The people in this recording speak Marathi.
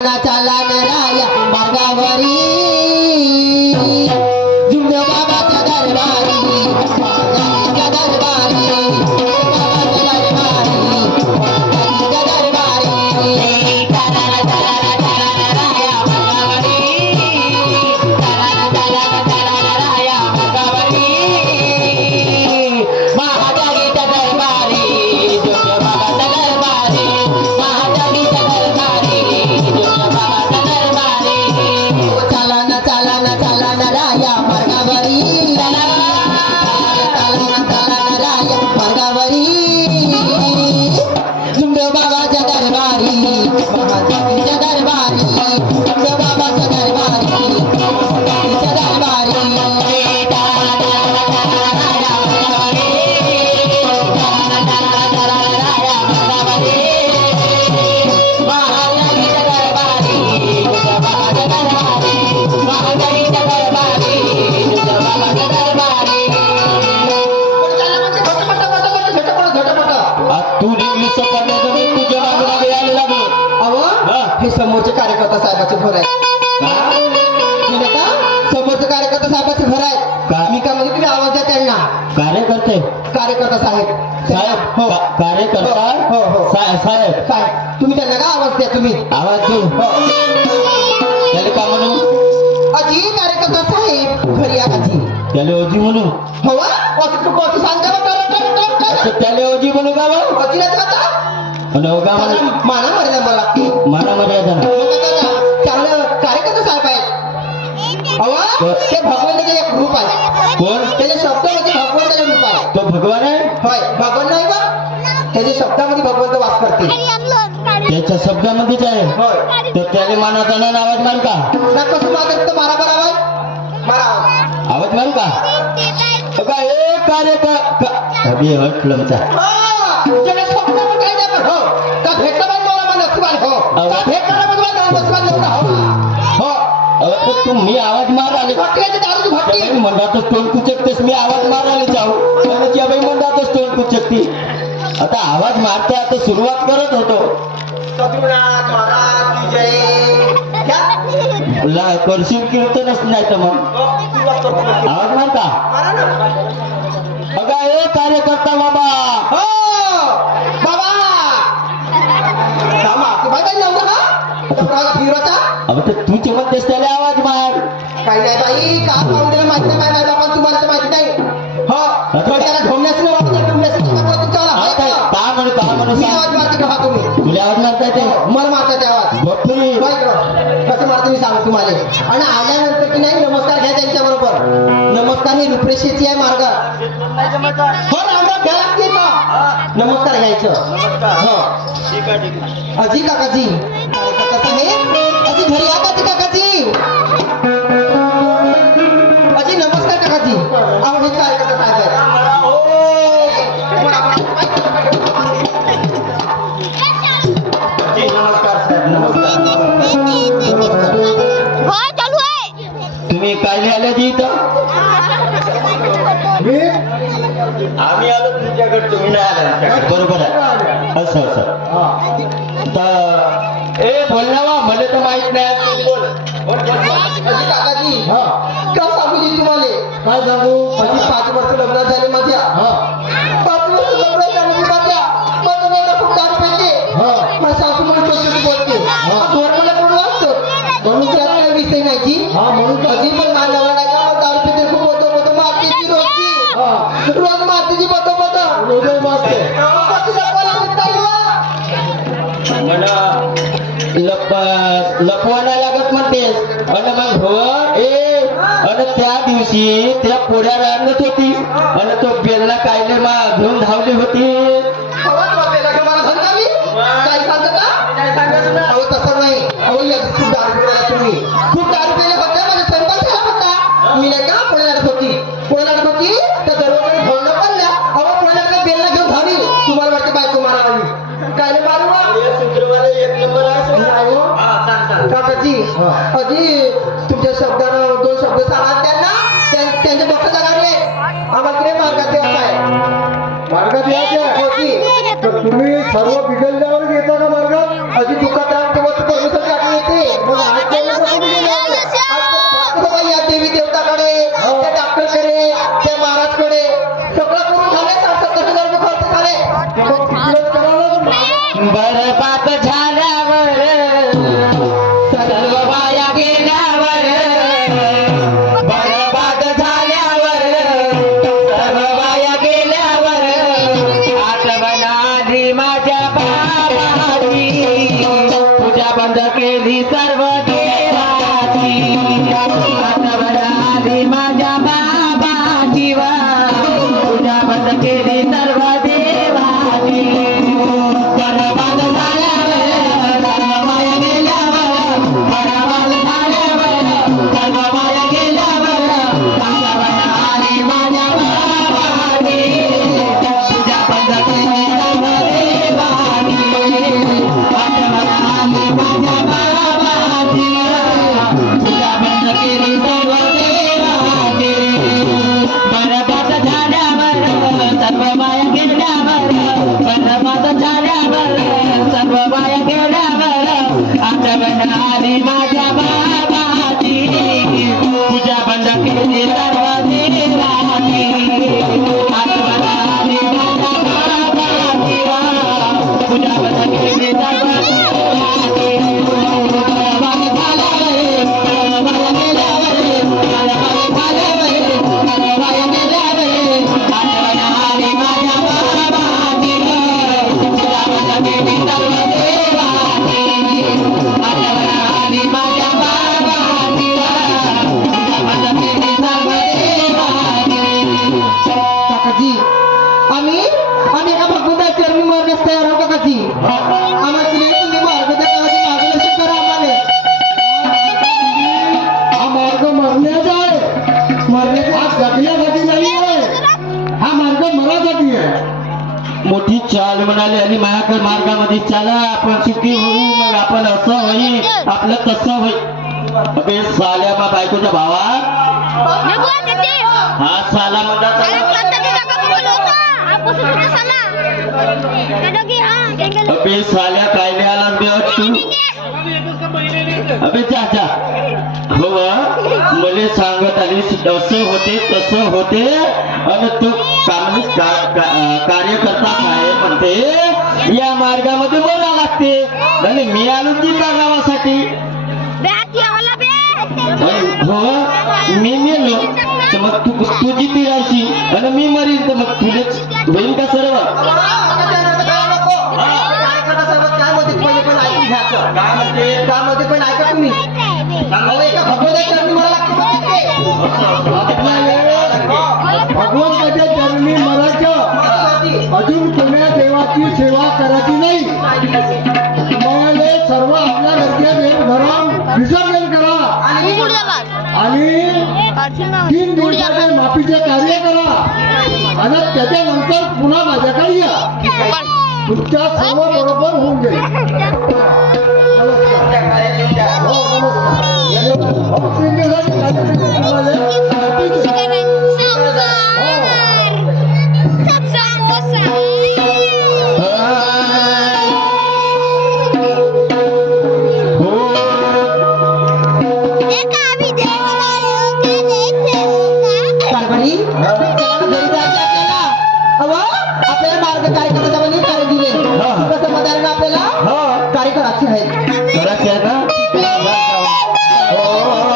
चाला नराया मार्गावरी जुम्यो बाबाच्या दरबारी माताजीच्या दरबारी बाबाच्या दरबारी चाला नराया मार्गावरी चाला नराया मार्गावरी महादेवीच्या दरबारी जुम्यो बाबाच्या दरबारी महादेवीच्या दरबारी चाला ना राया मार्गावरी चाला ना राया मार्गावरी जुम्यो बाबाच्या दरबारी महादेवीच्या दरबारी जुम्यो बाबाच्या दरबारी महादेवीच्या दरबारी हे समोरचे कार्यकर्ता साहेबाचे घर आहे समोरचे कार्यकर्ता साहेबाचे घर आहे मी का म्हणजे तुम्ही आवाज द्या त्यांना कार्यकर्ता साहेब हो कार्यकर्ता हो हो साहेब तुम्ही त्यांना का आवाज द्या तुम्ही आवाज देऊ त्याला का म्हणू अजी कार्यकर्ता साहेब घरी या अजी त्याला ओजी म्हणू हो सांगा त्याला ओजी म्हणू का अजीला जाता माना मर्यादा मला लागते मला मर्यादा चांगलं कार्यकर्ता साहेब आहेत ते भगवंताचे एक रूप आहे कोण त्याच्या शब्दामध्ये भगवंताचे रूप आहे तो भगवान आहे होय भगवान नाही का त्याच्या शब्दामध्ये भगवंत वास करते त्याच्या शब्दामध्येच आहे होय तर त्याला मानाचा नाही आवाज मारू का ना कसं मागत मारा बरं आवाज मारा आवाज मारू का बघा एक कार्यकर्ता अभि हटलमचा त्याच्या शब्दामध्ये काय नाही पण हो का भेटला पाहिजे मला मला नसबान हो का भेटला पाहिजे मला नसबान नव्हता हो हो तुम्ही आवाज मार आले दारूची भट्टी म्हणतातच तोंड कुचकतेस मी आवाज मारायला जाऊ बाई म्हणतातच तोंड कुचकती आता आवाज मारते आता सुरुवात करत होतो कपिलनाथ महाराज की जय करशील कीर्तनच नाही तर मग आवाज मारता मारा ना अगा ए कार्यकर्ता बाबा हो बाबा थांबा तू बाई नव्हता हा फिरवाचा अब तर तूच म्हणतेस त्याला आवाज मार काही नाही बाई का पाहून त्याला माहिती नाही माय बाबा तुम्हाला तर माहिती नाही हो त्याला ढोमण्याचं नाही वाटत ढोमण्याचं तुमच्याला हाय का का म्हणू मी आवाज मारते का तुम्ही तुला आवाज मारता येते मला मारता ते आवाज बापरे कसं मारते मी सांगतो तुम्हाला आणि आल्यानंतर की नाही नमस्कार घ्या त्यांच्या बरोबर नमस्कार ही रूपरेषेची आहे मार्ग हो रामराम घ्या लागते का नमस्कार घ्यायचं हो अजी काकाजी कार्यकर्ता साहेब अजी घरी या काकाजी अजी नमस्कार काकाजी अहो हे कार्यकर्ता साहेब आहे नमस्कार साहेब नमस्कार तुम्ही काय आले इथं आम्ही आलो तुमच्याकडे तुम्ही नाही आला बरोबर आहे असं असं तर ए बोल ना वा मला तर माहित नाही बोल अजी काकाजी का सांगू जी तुम्हाला काय सांगू माझी 5 वर्ष लग्न झाले माझ्या 5 वर्ष लग्न झाले माझ्या माझा नवरा खूप दारू पिते माझी सासू मला छोटी बोलते धोर मला कोण वाचतं म्हणून त्यात काही विषय नाही जी म्हणून कधी पण माझा नवरा नाही का दारू पिते खूप होतो मारते ती रोज मारते जी बतो मारते मला लपवायला लागत म्हणतेस आणि मग हो ए आणि त्या दिवशी त्या पोऱ्या रांगत होती आणि तो बेलना कायले घेऊन धावली होती काय सांगता का अहो तसं नाही अहो खूप दारू पिला तुम्ही खूप दारू पिले होते माझा स्वयंपाक झाला होता मी नाही का पुढे लागत होती तर दरवाजा फोडणं पडल्या अहो पुढे लागत बेलना घेऊन धावली तुम्हाला वाटते बायको मारावी काय मारू एक नंबर आहे काकाजी अजी तुमच्या शब्दानं 2 शब्द सांगा त्यांना त्यांच्या डोक्याचा गाडी आहे आम्हाला कडे मार्गात द्यायचा आहे मार्गात यायचं तुम्ही सर्व बिघडल्यावर येता का मार्गात अजी दुकानात तेव्हा परमेश्वर गाडी येते बंद केली सर्व देवाची आठवण आली माझ्या बाबाची वा पूजा बंद केली सर्व देवाची बरबाद झाल्यावर सर्व माया गेल्यावर बरबाद झाल्यावर सर्व माया गेल्यावर आठवण आली माझ्या बाबाची पूजा बंद केली सर्व देवाची आठवण आली माझ्या बाबाची पूजा बंद केली सर्व देवाची बरबाद झाल्यावर सर्व माया गेल्यावर बरबाद झाल्यावर सर्व माया गेल्यावर आठवण आली माझ्या बाबाची पूजा बंद केली सर्व देवाची आठवण आली माझ्या बाबाची पूजा बंद केली सर्व देवाची बरबाद झाल्यावर सर्व माया गेल्यावर बरबाद झाल्यावर सर्व माया गेल्यावर आठवण आली माझ्या बाबाची पूजा बंद केली सर्व देवाची आठवण आली माझ्या बाबाची पूजा बंद केली सर्व देवाची काकाजी आम्ही एका भगवंताच्या चरणी मरण्यास तयार आहोत काकाजी आम्हाला तुम्ही मार्ग द्या काकाजी मार्गदर्शन करा आम्हाला हा मार्ग मरण्याचा आहे हा जगण्यासाठी नाही आहे हा मार्ग मरासाठी आहे मोठी चाल म्हणाली आणि माझ्याकडे मार्गामध्ये चाला आपण सुखी होऊ मग आपण असं होईल आपलं तसं होईल अबे साल्या मा बायकोच्या भावा हा साला म्हणतात अबे साल्या काय लिहायला बे तू अबे चाचा हो मले सांगत आली असं होते तसं होते आणि तू कार्यकर्ता काय म्हणते या मार्गामध्ये बोला लागते आणि मी आलो ती गावासाठी हो मी मेलो तर मग तुझी ती राशी आणि मी मरीन तर मग तुझेच होईल का सर्व काय म्हणते पण ऐका तुम्ही एका भगवंताच्या चरणी मला भगवंताच्या चरणी मरायचं अजून कोण्या देवाची सेवा करायची नाही मला सर्व आपल्या घरच्या देवधर्म विसर्जन करा आणि 3 दिवसाचे माफीचे कार्य करा आणि त्याच्यानंतर पुन्हा माझ्याकडे या तुमच्या सर्व बरोबर होऊन जाईल हो, 3 दिवसाचे कारभारी घरी जायचं आपल्याला आपल्याला मार्ग कार्यक्रमाचा म्हणजे कार्य दिले कसं समाधान आपल्याला कार्य करायचे आहेत करायचं आहे ना हो